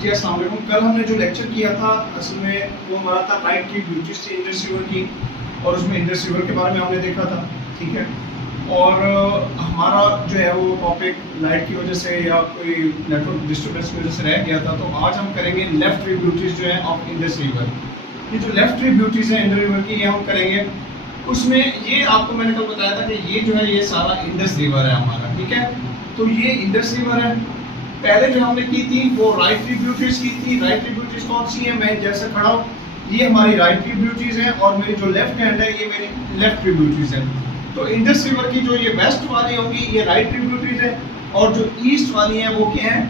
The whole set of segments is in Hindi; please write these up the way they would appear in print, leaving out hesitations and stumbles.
जी अस्सलाम वालेकुम। कल हमने जो लेक्चर किया था असल में वो हमारा था लाइट की ब्यूटीज थी इंडस रिवर की, और उसमें इंडस रिवर के बारे में हमने देखा था, ठीक है। और हमारा जो है वो टॉपिक लाइट की वजह से या कोई नेटवर्क डिस्टर्बेंस की वजह से रह गया था, तो आज हम करेंगे लेफ्ट ट्रिब्यूटरीज जो है ऑफ इंडस रिवर। ये जो लेफ्ट ट्रिब्यूटरीज है इंडस रिवर की, ये हम करेंगे। उसमें ये आपको मैंने कल बताया था कि ये जो है ये सारा इंडस रिवर है हमारा, ठीक है। तो ये इंडस रिवर है। पहले जो हमने की थी वो राइट ट्रिब्यूटरीज की थी। राइट ट्रिब्यूटरीज कौन सी है, मैं जैसे खड़ा हूँ ये हमारी राइट ट्रिब्यूटरीज है, और मेरी जो लेफ्ट हैंड है ये मेरी लेफ्ट ट्रिब्यूटरीज है। तो इंडस रिवर की जो ये वेस्ट वाली होगी ये राइट ट्रिब्यूटरीज है, और जो ईस्ट वाली है वो क्या है,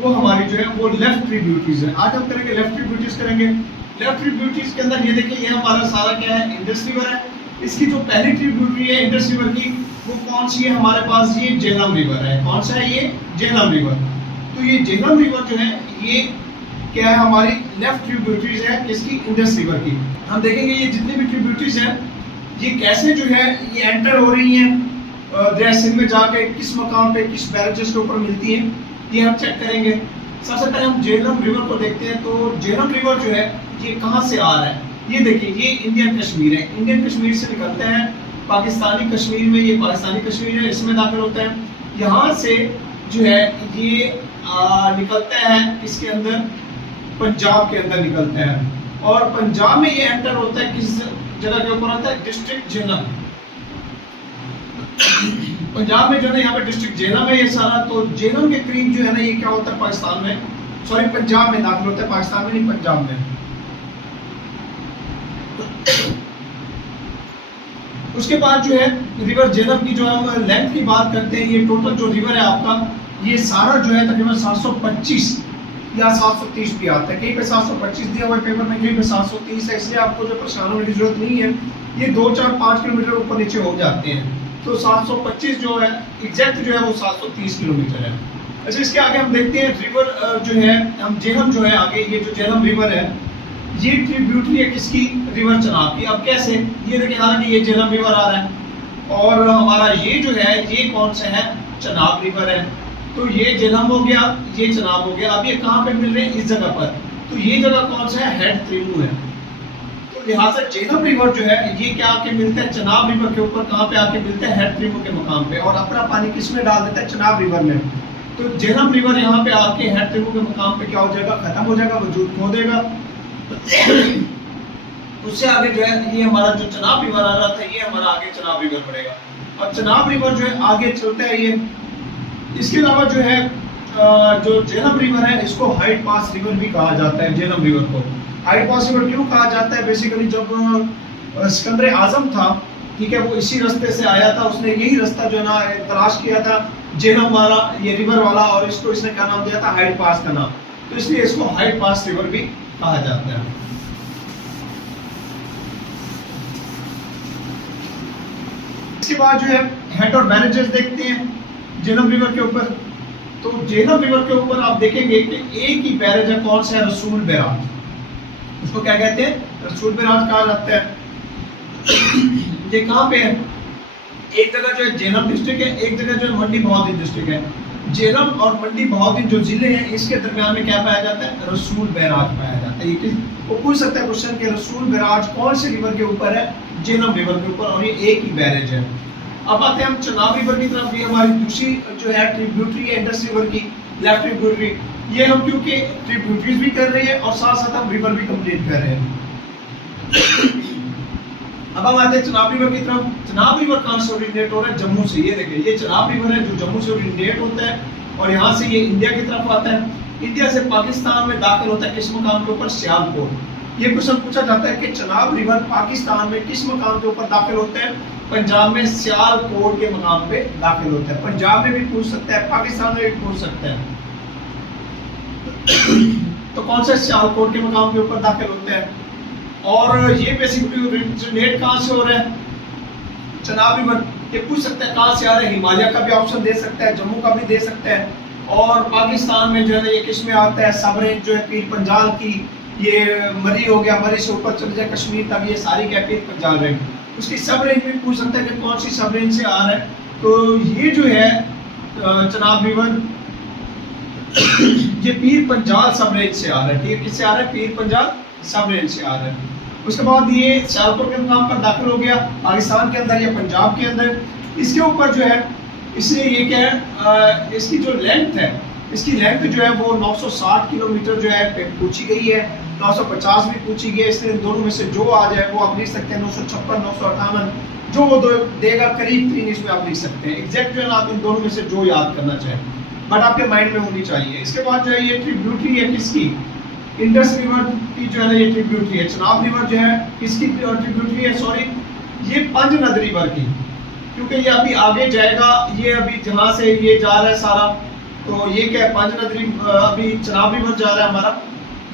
वो हमारी जो है वो लेफ्ट ट्रिब्यूटरीज है। आज हम करेंगे लेफ्ट ट्रिब्यूटरीज करेंगे। लेफ्ट ट्रिब्यूटरीज के अंदर ये देखिए ये हमारा सारा क्या है, इंडस रिवर है। इसकी जो पहली ट्रिब्यूटरी है इंडस रिवर की वो कौन सी है हमारे पास, ये झेलम रिवर है। कौन सा है ये, झेलम रिवर। तो ये झेलम रिवर जो है ये क्या है, हमारी लेफ्ट ट्रिब्यूटरीज है इसकी इंडस रिवर की। हम देखेंगे ये जितनी भी ट्रिब्यूटरीज हैं ये कैसे जो है ये एंटर हो रही हैं दरिया सिंध में जाके, किस मकाम पे किस बैरेजेस के ऊपर मिलती हैं, ये हम चेक करेंगे। सबसे पहले हम झेलम रिवर को देखते हैं। तो झेलम रिवर जो है ये कहाँ से आ रहा है, ये देखिए ये इंडियन कश्मीर है। इंडियन कश्मीर से निकलते हैं पाकिस्तानी कश्मीर में, ये पाकिस्तानी कश्मीर है इसमें दाखिल होता है। यहाँ से जो है ये निकलता है इसके अंदर पंजाब के अंदर निकलता है, और पंजाब में ये एंटर होता है किस जगह के ऊपर आता है, डिस्ट्रिक्ट झेलम। पंजाब में जो है यहाँ पे डिस्ट्रिक्ट झेलम है ये सारा। तो झेलम के करीब जो है ना ये क्या होता है पाकिस्तान में, सॉरी पंजाब में दाखिल होता है, पाकिस्तान में नहीं पंजाब में। उसके बाद जो है रिवर झेलम की जो हम लेंथ की बात करते हैं, ये टोटल जो रिवर है आपका ये सारा जो है तकरीबन 725 या 730 पे आता है। कहीं पे 725 दिया हुआ है पेपर में, कहीं पे 730 है, इसलिए आपको जो परेशान होने की जरूरत नहीं है। ये 2, 4, 5 किलोमीटर ऊपर नीचे हो जाते हैं। तो 725 जो है एग्जैक्ट जो है वो 730 किलोमीटर है। अच्छा इसके आगे हम देखते हैं रिवर जो है हम झेलम जो है आगे, ये जो झेलम रिवर है ये ट्रिब्यूटरी है किसकी, रिवर चनाब की। अब कैसे, ये देखिए हालांकि ये झेलम रिवर आ रहा है और हमारा ये जो है ये कौन सा है, चनाब रिवर है। तो ये झेलम हो गया, ये चनाब हो गया। अब ये कहाँ पे मिल रहे हैं, इस जगह पर। तो ये जगह कौन सा है, हेड त्रिमू है। तो लिहाजा झेलम रिवर जो है ये क्या आके मिलता है, चनाब रिवर के ऊपर। कहाँ पे आके मिलता है, हेड त्रिमू के मकाम पे, और अपना पानी किस में डाल देता है, चनाब रिवर में। तो झेलम रिवर यहाँ पे आके हेड त्रिमू के मकाम पे क्या हो जाएगा, खत्म हो जाएगा, वजूद खो देगा। उससे आगे जो है ये हमारा जो चनाब रिवर आ रहा था ये हमारा आगे चनाब रिवर बढ़ेगा, और चनाब रिवर जो है आगे चलता है ये। इसके अलावा जो है जो झेलम रिवर है इसको हाइट पास रिवर भी कहा जाता है। झेलम रिवर को हाइट पास रिवर क्यों कहा जाता है, बेसिकली जब सिकंदर आजम था, ठीक है, वो इसी रास्ते से आया था, उसने यही रास्ता जो है ना तलाश किया था झेलम वाला, ये रिवर वाला, और इसको इसने क्या नाम दिया था, हाइट पास का नाम। तो इसलिए इसको हाइट पास रिवर भी कहा जाता है। इसके बाद जो है हेड और बैरेजेस देखते हैं झेलम रिवर के ऊपर। तो झेलम रिवर के ऊपर आप देखेंगे कि एक ही बैरेज है, कौन सा है, रसूल बैराज। उसको क्या कहते हैं, रसूल बैराज कहा जाता है। ये कहाँ पे है, एक जगह जो है झेलम डिस्ट्रिक्ट है, एक जगह जो है मंडी बहाउद्दीन डिस्ट्रिक्ट है। झेलम और मंडी बहाउद्दीन जो जिले हैं इसके दरमियान में क्या पाया जाता है, रसूल बैराज पाया जाता है। ये वो पूछ सकता है क्वेश्चन कि रसूल बैराज कौन से रिवर के ऊपर है, झेलम रिवर के ऊपर, और ये एक ही बैरेज है। अब आते हैं हम चनाब रिवर की तरफ। ये हमारी दूसरी जो है ट्रिब्यूटरी है इंडस रिवर की, लेफ्ट ट्रिब्यूटरी। ये हम क्योंकि ट्रिब्यूटरीज भी कर रहे हैं और साथ साथ हम रिवर भी कंप्लीट कर रहे हैं। अब हम आते हैं चनाब रिवर की तरफ। चनाब रिवर कहाँ से ओरिजिनेट हो रहा है, जम्मू से। ये देखिए ये चनाब रिवर है जो जम्मू से ओरिजिनेट होता है, और यहाँ से ये इंडिया की तरफ आता है। इंडिया से पाकिस्तान में दाखिल होता है किस मकाम के ऊपर, सियालकोट। ये क्वेश्चन पूछा जाता है कि चनाब रिवर पाकिस्तान में किस मकाम के ऊपर दाखिल होते हैं, पंजाब में सियालकोट के मकाम पे दाखिल होता है। पंजाब में भी पूछ सकता है, पाकिस्तान में भी पूछ सकता है। तो कौन सा सियालकोट के मकाम के ऊपर दाखिल होते हैं, और ये बेसिकली ओरिजिनेट कहाँ से हो रहा है, चनाब रिवर। ये पूछ सकता है कहाँ से आ रहा है, हिमालय का भी ऑप्शन दे सकता है, जम्मू का भी दे सकता है, और पाकिस्तान में जो है ये किस में आता है, सब रेंज जो है पीर पंजाल की, ये मरी हो गया, मरी से ऊपर चले जाए कश्मीर तक, ये सारी क्या पीर पंजाल रेंज। उसकी सब रेंज भी पूछ सकता है कि कौन सी सब रेंज से आ रहा है। तो ये जो है चनाब रिवर ये पीर पंजाल सब रेंज से आ रहा है, ठीक है, किससे आ रहा है, पीर पंजाल सब रेंज से आ रहा है। उसके बाद ये सियालकोट के मुकाम पर दाखिल हो गया पाकिस्तान के अंदर या पंजाब के अंदर। इसके ऊपर जो है इसने ये क्या है, इसकी जो लेंथ है, इसकी लेंथ जो है वो 960 किलोमीटर जो है पूछी गई है, 950 भी पूछी गई है। इसने इन दोनों में से जो आ जाए वो आप लिख सकते हैं, 956, 958 जो वो देगा करीब 3 इसमें आप लिख सकते हैं। एग्जैक्ट जो है आप इन दोनों में से जो याद करना चाहें, बट आपके माइंड में होनी चाहिए। इसके बाद जो है ये ट्रिब्यूटरी है किसकी, इंडस रिवर की जो है ना ये ट्रिब्यूटरी है। चनाब रिवर जो है किसकी ट्रिब्यूटरी है, सॉरी ये पंजनद रिवर की, क्योंकि ये अभी आगे जाएगा, ये अभी जहाँ से ये जा रहा है सारा, तो ये क्या है पंजनद रिवर, अभी चनाब रिवर जा रहा है हमारा,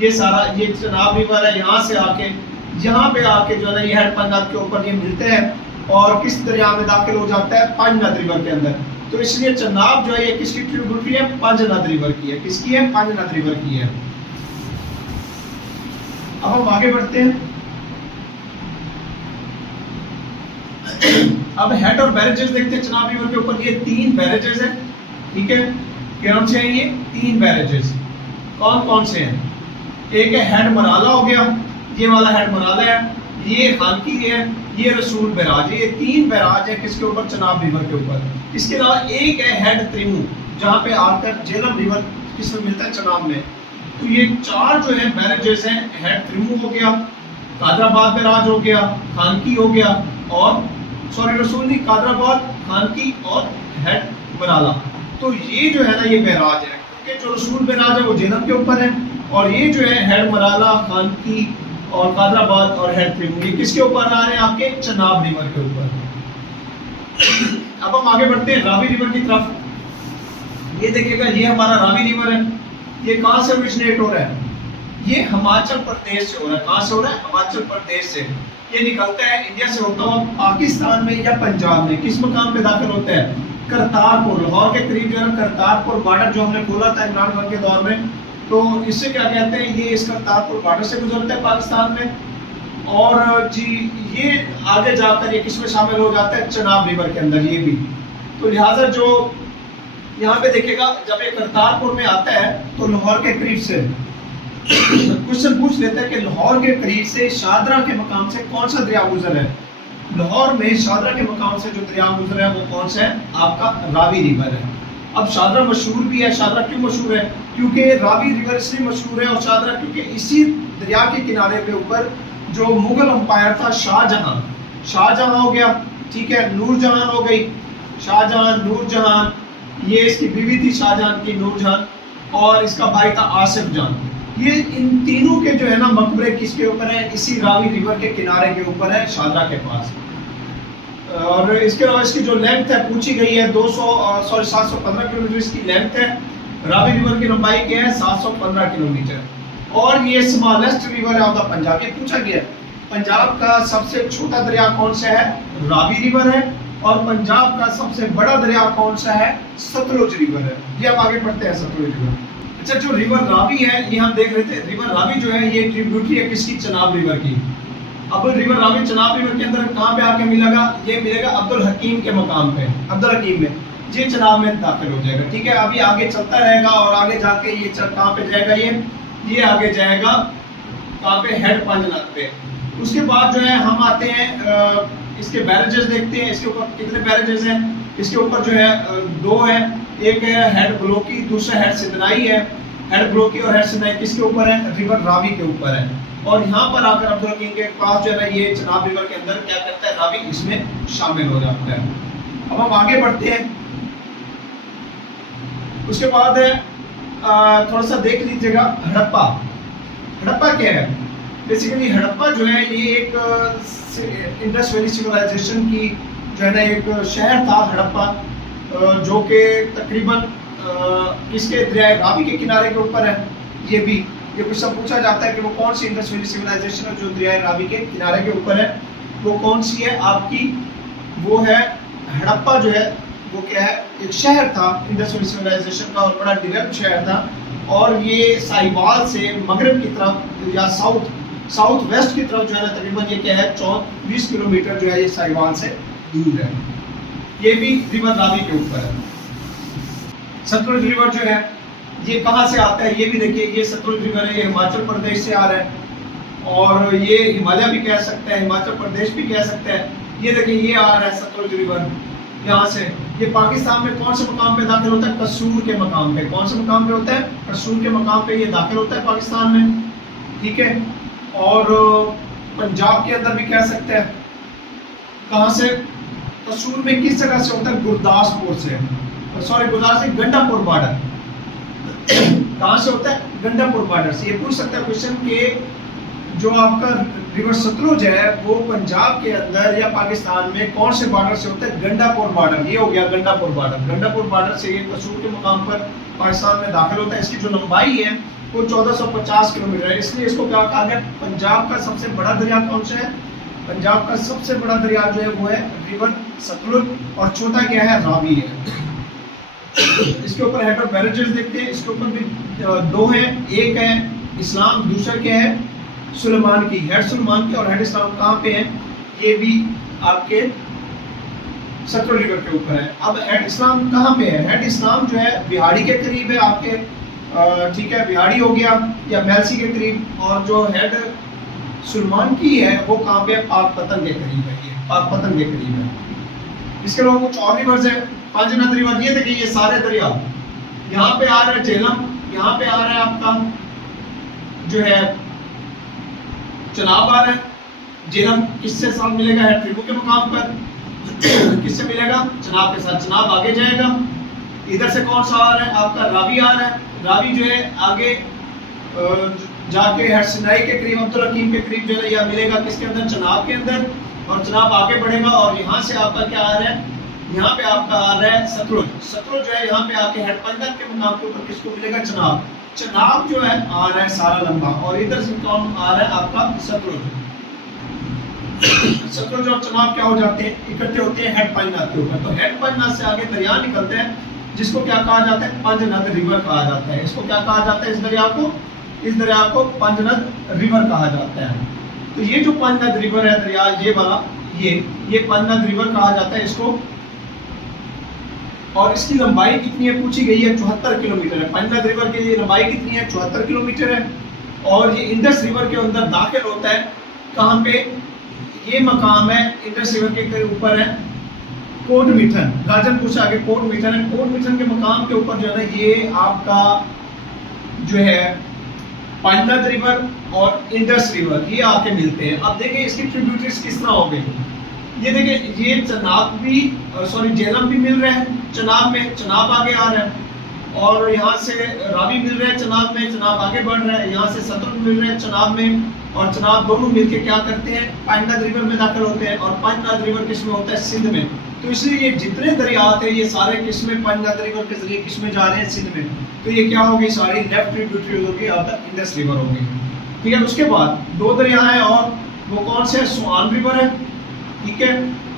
ये सारा ये चनाब रिवर है। यहाँ से आके यहाँ पे आके जो है ना ये हेड पंजाब के ऊपर ये मिलते हैं और किस दरिया में दाखिल हो जाता है, पंजनद रिवर के अंदर। तो इसलिए चनाब जो है ये किसकी ट्रिब्यूटरी है, पंजनद रिवर की है। किसकी है, पंजनद रिवर की है। अब हम आगे बढ़ते हैं। अब हेड और बैरेजेस देखते हैं चनाब रिवर के ऊपर। ये 3 बैरेजेस हैं, ठीक है, कौन से हैं ये 3 बैरेजेस, कौन कौन से हैं। एक है हेड मराला हो गया, ये वाला हेड मराला है, ये खानकी है, ये रसूल बैराज है। ये 3 बैराज है किसके ऊपर, चनाब रिवर के ऊपर। इसके अलावा एक है हेड त्रिमू, जहाँ पे आकर झेलम रिवर किसमें मिलता है, चनाब में। तो ये 4 जो है बैरेजेस हैं, हेड त्रिमू हो गया, कादराबाद बैराज हो गया, खानकी हो गया, और सॉरी रसूल नहीं, कादराबाद, खानकी और हेड मराला। तो ये जो है ना ये बैराज है, क्योंकि जो रसूल बैराज है वो झेलम के ऊपर है, और ये जो है हेड मराला, खानकी और कादराबाद और हेड त्रिमू ये किसके ऊपर आ रहे हैं, आपके चनाब रिवर के ऊपर। अब हम आगे बढ़ते हैं रावी रिवर की तरफ। ये देखिएगा ये हमारा रावी रिवर है। ये कहाँ से ओरिजिनेट हो रहा है, ये हिमाचल प्रदेश से हो रहा है। कहाँ से हो रहा है, हिमाचल प्रदेश से। ये निकलता है इंडिया से होता हुआ पाकिस्तान में या पंजाब में किस मकाम पे दाखिल होता है, करतारपुर, लाहौर के करीब जो है करतारपुर बॉर्डर जो हमने खोला था इमरान खान के दौर में, तो इससे क्या कहते हैं, ये इस करतारपुर बॉर्डर से गुजरता है पाकिस्तान में। और जी ये आगे जाकर ये किसमें शामिल हो जाता है, चनाब रिवर के अंदर ये भी। तो लिहाजा जो यहाँ पे देखिएगा जब ये करतारपुर में आता है तो लाहौर के करीब से क्वेश्चन पूछ लेता है कि लाहौर के करीब से शाहदरा के मकाम से कौन सा दरिया गुजर है। लाहौर में शाहदरा के मकाम से जो दरिया गुजर है वो कौन सा है, आपका रावी रिवर है। अब शाहदरा मशहूर भी है। शाहदरा क्यों मशहूर है, क्योंकि रावी रिवर इसलिए मशहूर है और शाहदरा क्योंकि इसी दरिया के किनारे के ऊपर जो मुगल अंपायर था शाहजहां हो गया, ठीक है, नूरजहां हो गई, शाहजहां, नूरजहां, ये इसकी बीवी थी शाहजहां की नूरजहां, और इसका भाई था आसिफ जान। ये इन तीनों के जो है ना मकबरे किसके ऊपर है, इसी रावी रिवर के किनारे के ऊपर है, शाहदरा के पास। और इसके अलावा इसकी जो लेंथ है पूछी गई है 715 किलोमीटर इसकी लेंथ है। रावी रिवर की लंबाई क्या है, 715 किलोमीटर। और ये smallest river of the Punjab, ये पूछा गया पंजाब का सबसे छोटा दरिया कौन सा है, रावी रिवर है, और पंजाब का सबसे बड़ा दरिया कौन सा है, सतलुज रिवर है। ये हम आगे पढ़ते हैं सतलुज रिवर। अच्छा, जो रिवर रावी है ये हम देख रहे थे, रिवर रावी जो है ये ट्रिब्यूटरी है किसकी, चनाब रिवर की। अब रिवर रावी चनाब रिवर के अंदर कहाँ पे आके मिलेगा, ये मिलेगा अब्दुल हकीम के मकाम पे, अब्दुल हकीम में, ये चनाब में दाखिल हो जाएगा, ठीक है। अभी आगे चलता रहेगा और आगे जाके ये कहाँ पे जाएगा, ये आगे जाएगा कहाँ पे, हेड पंजनद पे। उसके बाद जो है हम आते हैं इसके बैरेजेस देखते हैं। इसके ऊपर कितने बैरेजेस हैं, इसके ऊपर जो है 2 है, एक है हेड ब्लोकी, दूसरा हेड सिदनाई है। हेड ब्लोकी और हेड सिदनाई किसके ऊपर है, रिवर रावी के ऊपर है। और यहाँ पर आकर अब्दुल हकीम के पास जो है ना ये चनाब रिवर के अंदर क्या करता है, रावी इसमें शामिल हो जाता है। अब हम आगे बढ़ते हैं। उसके बाद है थोड़ा सा देख लीजिएगा हड़प्पा। हड़प्पा क्या है, बेसिकली हड़प्पा जो है ये एक इंडस वैली सिविलाइजेशन की जो है ना एक शहर था हड़प्पा, जो कि तकरीबन इसके दरिया रावी के किनारे के ऊपर है। ये कुछ सब पूछा जाता है कि वो कौन सी इंडस वैली सिविलाइजेशन है जो दरिया रावी के किनारे के ऊपर है, वो कौन सी है आपकी, वो है हड़प्पा जो है वो क्या है, एक शहर था इंडस वैली सिविलाइजेशन का और बड़ा डेवलप्ड शहर था। और ये साहिवाल से मगरब की तरफ या साउथ वेस्ट की तरफ जो है ना तकरीबन ये क्या है 20 किलोमीटर जो है ये साहिवाल से दूर है। ये भी रिवर रावी के ऊपर है। सतलुज रिवर जो है ये कहाँ से आता है ये भी देखिए, ये सतलुज रिवर है, ये हिमाचल प्रदेश से आ रहा है, और ये हिमालय भी कह सकते हैं, हिमाचल प्रदेश भी कह सकते हैं। ये देखिए ये आ रहा है सतलुज रिवर यहाँ से। ये पाकिस्तान में कौन से मकाम पे दाखिल होता है? कसूर के मकाम पे। कौन से मकाम पे होता है? कसूर के मकाम पे ये दाखिल होता है पाकिस्तान में, ठीक है। और पंजाब के अंदर भी कह सकते हैं। कहाँ से? कसूर में किस जगह से होता है? गुरदासपुर से, सॉरी गुरदासपुर से गंडापुर बॉर्डर। कहाँ से होता है? गंडापुर बॉर्डर से। ये पूछ सकता है क्वेश्चन के जो आपका रिवर सतलुज है वो पंजाब के अंदर या पाकिस्तान में कौन से बॉर्डर से होता है? गंडापुर बॉर्डर। ये हो गया गंडापुर बॉर्डर। गंडापुर बॉर्डर से ये कसूर के मुकाम पर पाकिस्तान में दाखिल होता है। इसकी जो लंबाई है वो 1450 किलोमीटर है। इसलिए इसको क्या कहा गया? पंजाब का सबसे बड़ा दरिया कौन सा है? पंजाब का सबसे बड़ा दरिया जो है वो है रिवर सतलुज, और छोटा क्या है? रावी है। इसके ऊपर हेड ऑफ बैरेजेस देखते हैं। इसके ऊपर भी दो हैं, एक है इस्लाम, दूसरा क्या है? सुलेमान की। हेड सुलेमान की और हेड इस्लाम कहाँ पे है? ये भी आपके सतलुज रिवर के ऊपर है। अब हेड इस्लाम कहाँ पे है? हेड इस्लाम जो है बिहाड़ी के करीब है आपके, ठीक है, बिहाड़ी हो गया या मैलसी के करीब। और जो हेड सुलेमान की है वो कहाँ पे है? पाकपतन के करीब है। ये पाकपतन के करीब है। इसके अलावा कुछ और रिवर्स है। पंजनद रिवर, ये देखिए ये सारे दरिया यहाँ पे आ रहा है। झेलम यहाँ पे आ रहा है, आपका जो है चनाब आ रहा है। झेलम किससे साथ मिलेगा? है ट्रिबू के मकाम पर। किससे मिलेगा? चनाब के साथ। चनाब आगे जाएगा। इधर से कौन सा आ रहा है? आपका रावी आ रहा है। रावी जो है आगे जाके हेड सिनाई के करीब, अब्दुल हकीम के करीब जो है यह मिलेगा किसके अंदर? चनाब के अंदर। और चनाब आगे बढ़ेगा और यहाँ से आपका क्या आ रहा है? यहाँ पे आपका आ रहा है सतलुज। सतलुज जो है यहाँ पे आके हेड पंजाब के मुकाम के ऊपर किसको मिलेगा? चनाब। चनाब जो है आ रहा है सारा लंबा, और इधर से कौन आ रहा है? आपका सतलुज। सतलुज और चनाब क्या हो जाते हैं? इकट्ठे होते हैं हेड पंजाब के ऊपर। तो हेड पंजाब से आगे दरिया निकलते हैं जिसको क्या कहा जाता है? पंजनद रिवर कहा जाता है। इसको क्या कहा जाता है? इस दरिया को पंजनद रिवर कहा जाता है। तो ये जो पंजनद रिवर है दरिया, ये वाला ये पंजनद रिवर कहा जाता है इसको। और इसकी लंबाई कितनी है पूछी गई है? 74 किलोमीटर है। पंजनद रिवर की लंबाई कितनी है? 74 किलोमीटर है। और ये इंडस रिवर के अंदर दाखिल होता है। कहाँ पे? ये मकाम है इंडस रिवर के ऊपर है कोट मिठन। राजन पूछा आगे कोट मिठन है। कोट मिठन के मकाम के ऊपर जो है ना ये आपका जो है पंजनद रिवर और इंडस रिवर ये आके मिलते हैं। अब देखिए इसकी ट्रिब्यूटरीज किस तरह हो गई। ये देखिए ये चनाब भी, सॉरी झेलम भी मिल रहा है चनाब में, चनाब आगे आ रहा है। और यहाँ से रावी मिल रहा है चनाब में, चनाब आगे बढ़ रहा है। यहाँ से सतलुज मिल रहे हैं चनाब में, और चनाब दोनों मिलके क्या करते हैं? पंजनद रिवर में दाखिल होते हैं। और पंजनद रिवर किस में होता है? सिंध में। तो इसलिए ये जितने दरिया आते हैं ये सारे किस में? पंजनद रिवर के जरिए किस में जा रहे हैं? सिंध में। तो ये क्या होगी? सारी लेफ्ट ट्रिब्यूटरी होगी, इंडस रिवर होगी, ठीक है। उसके बाद दो दरिया है और वो कौन से? स्वान रिवर है, ठीक है।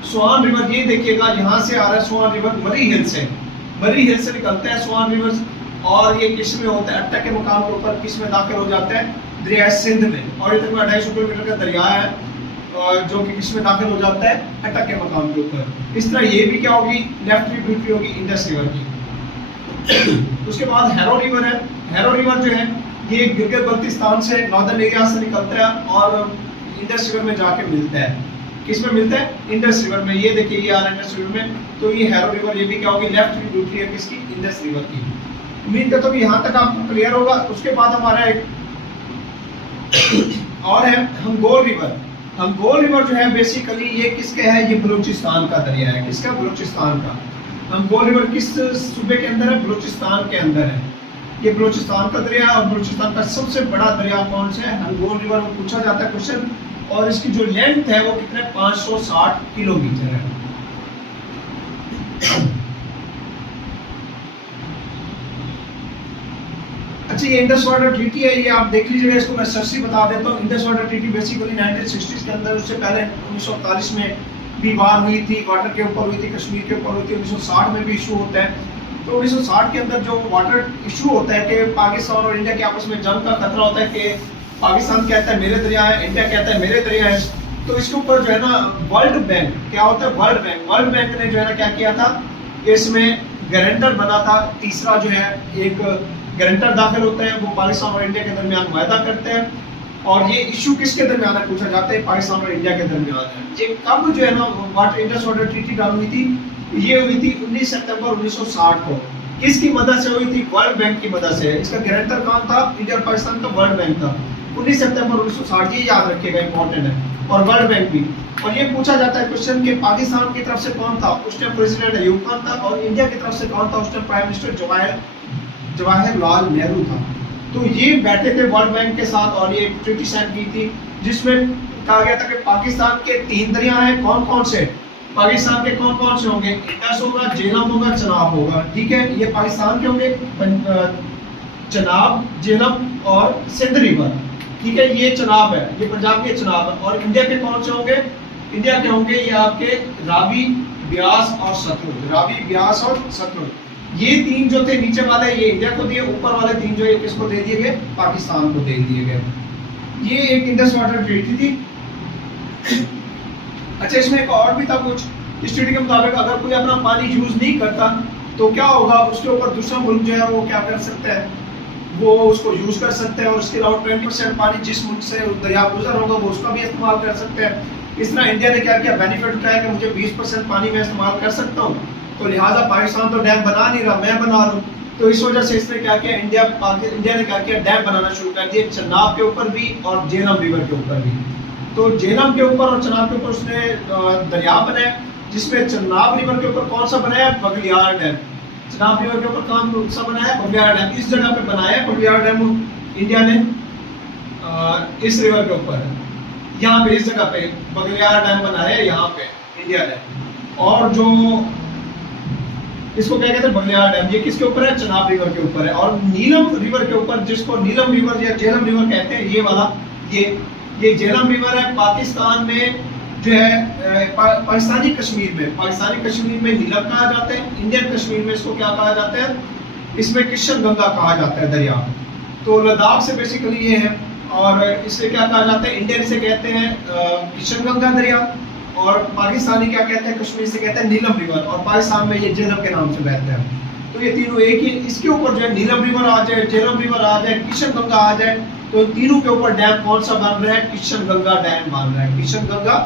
स्वान रिवर ये देखिएगा यहाँ से आ रहा है स्वान रिवर मरी हिल से। मरी हिल से निकलता है स्वान रिवर, और ये किस में होता है? अट्टा के मुकाम के ऊपर किस में दाखिल हो जाता है? दरिया सिंध में। और ये तकरीबन 250 किलोमीटर का दरिया है जो कि किस में दाखिल हो जाता है? अट्टा के मुकाम के ऊपर। इस तरह ये भी क्या होगी? लेफ्ट ट्रिब्यूटरी होगी इंडस रिवर की। उसके बाद हैरो रिवर है। हैरो रिवर जो है ये गिलगित बल्तिस्तान से, नॉर्दर्न एरिया से निकलता है और इंडस रिवर में जाके मिलता है। किस में मिलता है? इंडस रिवर में। ये देखिए ये आ रहा है इंडस रिवर में। तो ये हैरो रिवर ये भी क्या होगी? लेफ्ट ट्रिब्यूटरी है किसकी? इंडस रिवर की। उम्मीद करता हूँ कि यहाँ तक आपको क्लियर होगा। उसके बाद हमारा एक और है हंगोल रिवर। हंगोल रिवर जो है बेसिकली ये किसके है? ये बलूचिस्तान का दरिया है। किसका? बलूचिस्तान का। हंगोल रिवर किस सूबे के अंदर है? बलूचिस्तान के अंदर है। ये बलूचिस्तान का दरिया है। और बलूचिस्तान का सबसे बड़ा दरिया कौन सा है? हंगोल रिवर में पूछा जाता है क्वेश्चन। और इसकी जो लेंथ है वो कितने? 560 किलोमीटर है। अच्छा ये इंडस वाटर ट्रीटी है, ये आप देख लीजिएगा। इसको मैं सरसी बता देता हूँ। Indus water treaty basically 1960s के अंदर, उससे पहले 1948 में भी वार हुई थी, वाटर के ऊपर हुई थी, कश्मीर के ऊपर हुई थी। 1960 में भी इशू होता है। तो 1960 के अंदर जो वाटर इशू होता है कि पाकिस्तान और इंडिया के आपस में जंग का खतरा होता है कि पाकिस्तान कहता है मेरे दरिया है, इंडिया कहता है मेरे दरिया है। तो इसके ऊपर जो है ना वर्ल्ड बैंक क्या होता है? वर्ल्ड बैंक ने जो है ना क्या किया था? इसमें गारंटर बना था। तीसरा जो है एक गारंटर दाखिल होते हैं, वो पाकिस्तान और इंडिया के दरमियान वायदा करते हैं, और ये इशू किसके दरमियान है पूछा जाता है, पाकिस्तान और इंडिया के दरमियान है। ये कब जो है ना वाटर इंडस वाटर ट्रीटी डाल हुई थी, ये हुई थी 19 सितंबर 1960 को। किसकी मदद से हुई थी? वर्ल्ड बैंक की मदद से। इसका गारंटर कौन था? इंडिया और पाकिस्तान का वर्ल्ड बैंक था। 19 सितंबर 1960, ये याद रखिएगा, इंपॉर्टेंट है। और वर्ल्ड बैंक भी। और ये पूछा जाता है क्वेश्चन कि पाकिस्तान की तरफ से कौन था उस टाइम प्रेसिडेंट अयूब खान था, और इंडिया की तरफ से कौन था उस time prime minister Jawaharlal Nehru था। तो ये बैठे थे वर्ल्ड बैंक के साथ और ये ट्रीटी साइन की थी, जिसमें कहा गया था कि पाकिस्तान के 3 दरिया हैं। कौन कौन से? पाकिस्तान के कौन कौन से होंगे? इंडस होगा, झेलम होगा, चनाब होगा। ठीक है, ये पाकिस्तान के होंगे, चनाब, झेलम और सिंध रिवर। ठीक है, ये चनाब है, ये पंजाब के चनाब है। और इंडिया के कौन से होंगे? इंडिया के होंगे ये आपके रावी, ब्यास और सतलुज। रावी, ब्यास और सतलुज, ये 3 जो थे नीचे वाले ये इंडिया को दिए, ऊपर वाले 3 जो ये किसको दे दिए गए? पाकिस्तान को दे दिए गए। ये एक इंडस वाटर ट्रीटी थी। अच्छा, इसमें एक और भी था कुछ। इस ट्रीटी के मुताबिक अगर कोई अपना पानी यूज नहीं करता तो क्या होगा, उसके ऊपर दूसरा मुल्क जो है वो क्या कर सकता है, वो उसको यूज कर सकते हैं। और उसके अलावा 20% पानी जिस मुल्क से दरिया गुजर होगा वो उसका भी इस्तेमाल कर सकते हैं। इस तरह इंडिया ने क्या किया, बेनिफिट उठाया कि मुझे 20% पानी में इस्तेमाल कर सकता हूँ, तो लिहाजा पाकिस्तान तो डैम बना नहीं रहा, मैं बना लूँ। तो इस वजह से इसने क्या किया, इंडिया ने क्या किया, डैम बनाना शुरू कर दिए, चनाब के ऊपर भी और झेलम रिवर के ऊपर भी। तो झेलम के ऊपर और चनाब के ऊपर उसने दरिया बनाया, जिसमें चनाब रिवर के ऊपर कौन सा बनाया? बगलियार डैम। चनाब रिवर के ऊपर कौन सा बनाया? बगलियार डैम। इस जगह पे बनाया बगलियार डैम इंडिया ने, इस रिवर के ऊपर, यहाँ पे इस जगह पे बगलियार डैम बनाया है, यहाँ पे इंडिया ने। और जो इसको क्या कहते हैं, बगलियार डैम, ये किसके ऊपर है? चनाब रिवर के ऊपर है। और नीलम रिवर के ऊपर, जिसको नीलम रिवर या झेलम रिवर कहते हैं, ये वाला, ये झेलम रिवर है पाकिस्तान में जो है, पाकिस्तानी कश्मीर में नीलम कहा जाता है। इंडियन कश्मीर में इसको क्या कहा जाता है? इसमें किशन गंगा कहा जाता है दरिया। तो लद्दाख से बेसिकली ये है, और इसे क्या कहा जाता है? इंडियन से कहते हैं किशन गंगा दरिया, और पाकिस्तानी क्या कहते हैं? कश्मीर से कहते हैं नीलम रिवर, और पाकिस्तान में ये झेलम के नाम से बहते हैं। तो ये तीनों एक ही, इसके ऊपर जो है नीलम रिवर आ जाए, झेलम रिवर आ जाए, किशन गंगा आ जाए, तो तीनों के ऊपर डैम कौन सा बन रहा है? किशन गंगा डैम बन रहा है। किशन गंगा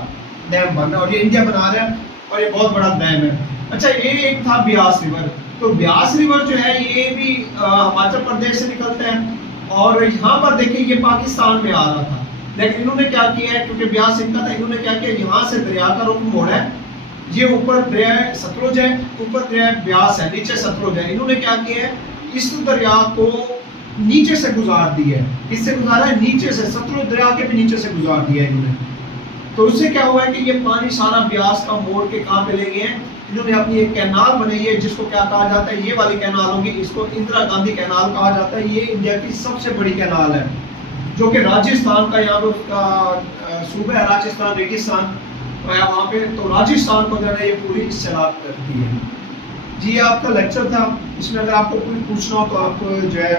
डैम बन रहा है, और ये इंडिया बना रहा है, और ये बहुत बड़ा डैम है। अच्छा, ये एक था ब्यास रिवर। तो ब्यास रिवर जो है ये भी हिमाचल प्रदेश से निकलता है, और यहाँ पर देखिए ये पाकिस्तान में आ रहा था, लेकिन इन्होंने क्या किया है, क्योंकि ब्यास इनका था, इन्होंने क्या किया, यहाँ से दरिया का रुख मोड़ा है। ये ऊपर दरिया सतलुज है, ऊपर दरिया ब्यास है, नीचे सतलुज है। इन्होंने क्या किया है, इस दरिया को नीचे से गुजार दिया है। किससे गुजारा है? नीचे से, सतलुज दरिया के भी नीचे से गुजार दिया है इन्होंने। तो उससे क्या हुआ है कि ये पानी सारा ब्यास का मोड़ के कहाँ पे ले गए हैं, इन्होंने अपनी एक कैनाल बनाई है, जिसको क्या कहा जाता है, ये वाली कैनाल होगी, इसको इंदिरा गांधी कैनाल कहा जाता है। ये इंडिया की सबसे बड़ी कैनाल है, जो कि राजस्थान का, यहाँ पे उसका सूबा है राजस्थान, रेगिस्तान वहाँ पे, तो राजस्थान को जो है ये पूरी सैलाब करती है। जी, ये आपका लेक्चर था। इसमें अगर आपको कोई पूछना हो तो आप जो है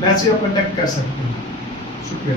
मैसेज कांटेक्ट कर सकते हैं। शुक्रिया।